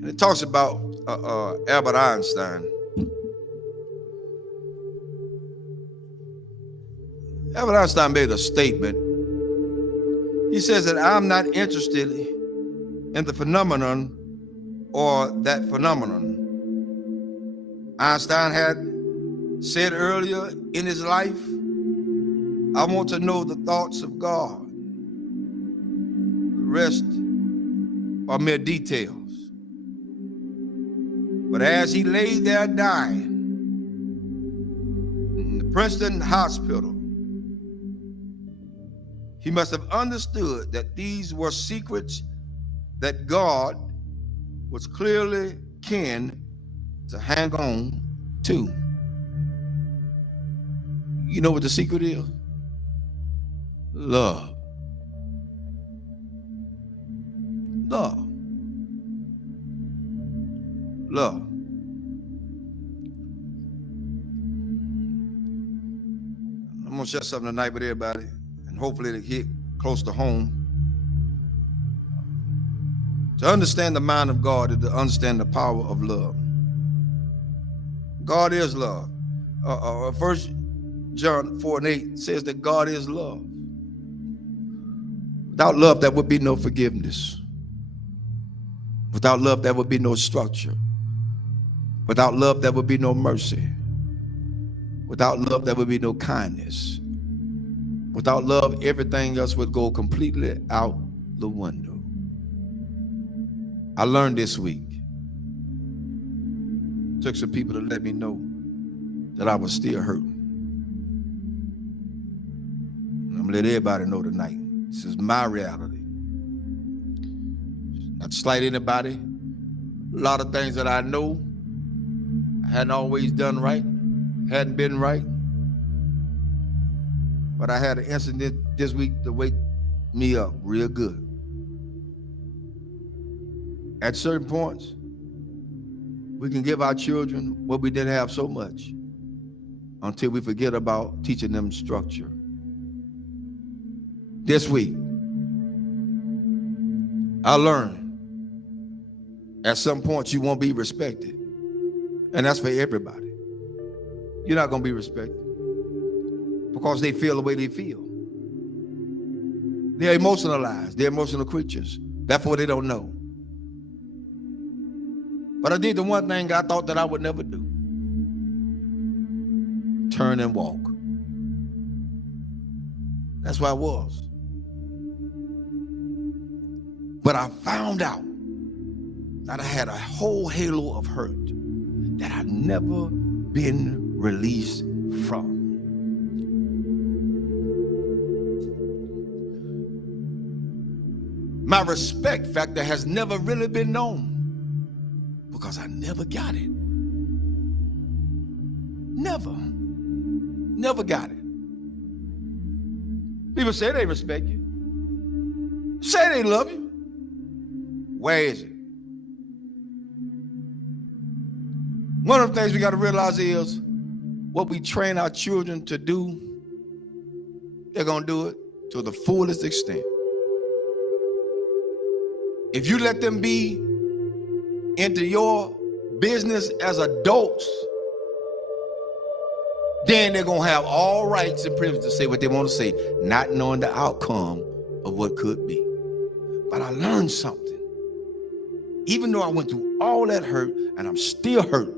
And it talks about Albert Einstein. Albert Einstein made a statement. He says that I'm not interested in the phenomenon or that phenomenon. Einstein had said earlier in his life, I want to know the thoughts of God. The rest are mere details. But as he lay there dying in the Princeton hospital, he must have understood that these were secrets that God was clearly keen to hang on to. You know what the secret is? Love. Love. Love. I'm going to share something tonight with everybody, and hopefully it'll hit close to home. To understand the mind of God is to understand the power of love. God is love. 1 John 4:8 says that God is love. Without love, there would be no forgiveness. Without love, there would be no structure. Without love, there would be no mercy. Without love, there would be no kindness. Without love, everything else would go completely out the window. I learned this week. Took some people to let me know that I was still hurting. And I'm gonna let everybody know tonight. This is my reality. Not to slight anybody. A lot of things that I know I hadn't always done right, hadn't been right. But I had an incident this week to wake me up real good. At certain points, we can give our children what we didn't have so much until we forget about teaching them structure. This week, I learned at some point you won't be respected. And that's for everybody. You're not going to be respected because they feel the way they feel. They're emotionalized. They're emotional creatures. Therefore, they don't know. But I did the one thing I thought that I would never do. Turn and walk. That's where I was. But I found out that I had a whole halo of hurt that I'd never been released from. My respect factor has never really been known because I never got it. Never got it. People say they respect you. Say they love you. Where is it? One of the things we got to realize is what we train our children to do, they're going to do it to the fullest extent. If you let them be into your business as adults, then they're going to have all rights and privileges to say what they want to say, not knowing the outcome of what could be. But I learned something. Even though I went through all that hurt and I'm still hurting,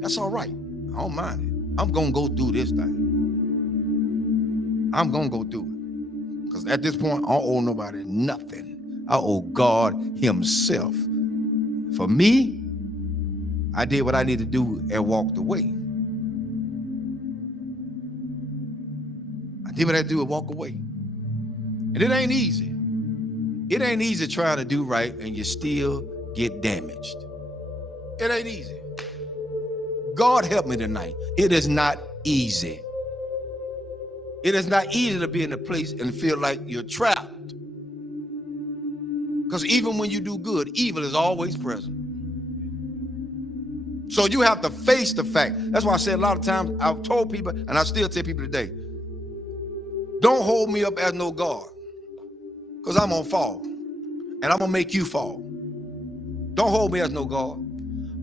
that's all right. I don't mind it. I'm going to go through this thing. I'm going to go through it. Because at this point, I don't owe nobody nothing. I owe God himself. For me, I did what I needed to do and walked away. I did what I had to do and walk away. And it ain't easy. It ain't easy trying to do right and you still get damaged. It ain't easy. God help me tonight. It is not easy. It is not easy to be in a place and feel like you're trapped. Because even when you do good, evil is always present. So you have to face the fact. That's why I say a lot of times, I've told people, and I still tell people today, don't hold me up as no God. Because I'm going to fall. And I'm going to make you fall. Don't hold me as no God.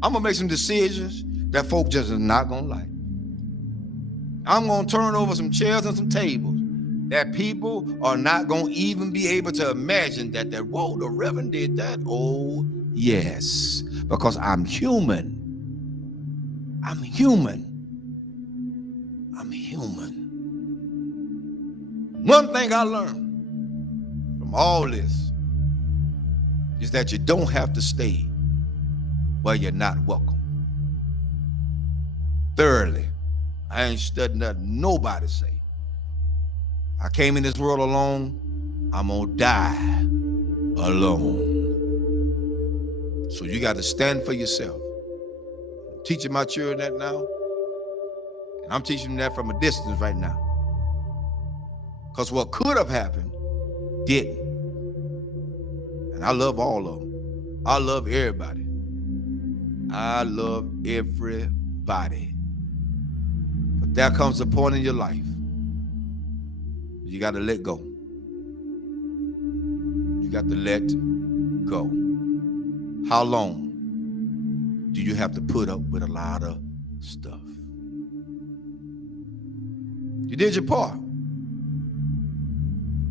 I'm going to make some decisions that folk just is not going to like. I'm going to turn over some chairs and some tables that people are not going to even be able to imagine that, whoa, the Reverend did that. Oh, yes, because I'm human. I'm human. I'm human. One thing I learned from all this is that you don't have to stay where you're not welcome. Thirdly, I ain't studying nothing nobody say. I came in this world alone. I'm gonna die alone. So you got to stand for yourself. I'm teaching my children that now, and I'm teaching them that from a distance right now. Because what could have happened didn't. And I love all of them. I love everybody. I love everybody. But there comes a point in your life you got to let go. You got to let go. How long do you have to put up with a lot of stuff? You did your part.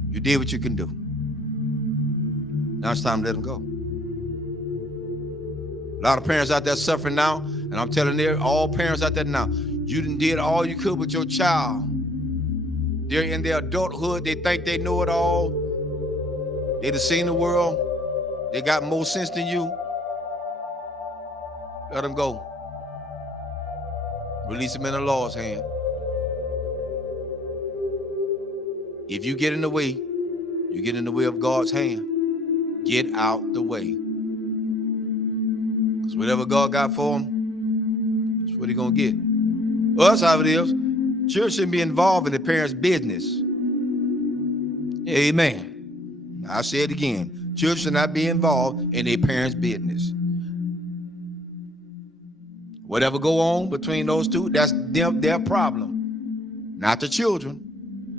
You did what you can do. Now it's time to let them go. A lot of parents out there suffering now, and I'm telling all parents out there now, you done did all you could with your child. They're in their adulthood. They think they know it all. They done seen the world. They got more sense than you. Let them go. Release them in the Lord's hand. If you get in the way, you get in the way of God's hand. Get out the way. Because whatever God got for them, that's what he's going to get. Well, that's how it is. Children shouldn't be involved in the parents' business. Amen. I'll say it again. Children should not be involved in their parents' business. Whatever go on between those two, that's their problem. Not the children.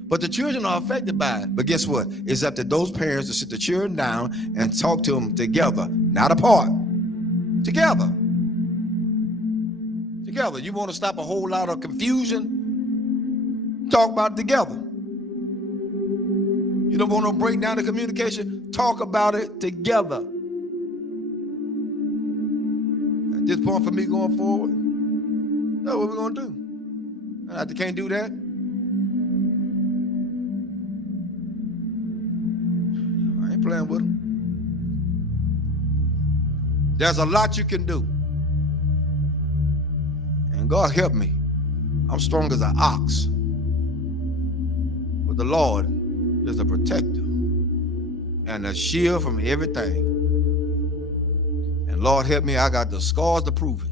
But the children are affected by it. But guess what? It's up to those parents to sit the children down and talk to them together, not apart. Together. Together. You want to stop a whole lot of confusion? Talk about it together. You don't want to break down the communication? Talk about it together. At this point for me going forward, that's what we're going to do. And if they can't do that, I ain't playing with them. There's a lot you can do. And God help me. I'm strong as an ox. But the Lord is a protector and a shield from everything. And Lord help me, I got the scars to prove it.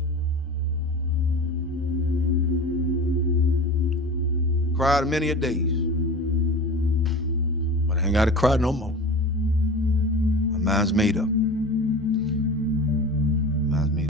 Cried many a days. But I ain't got to cry no more. My mind's made up.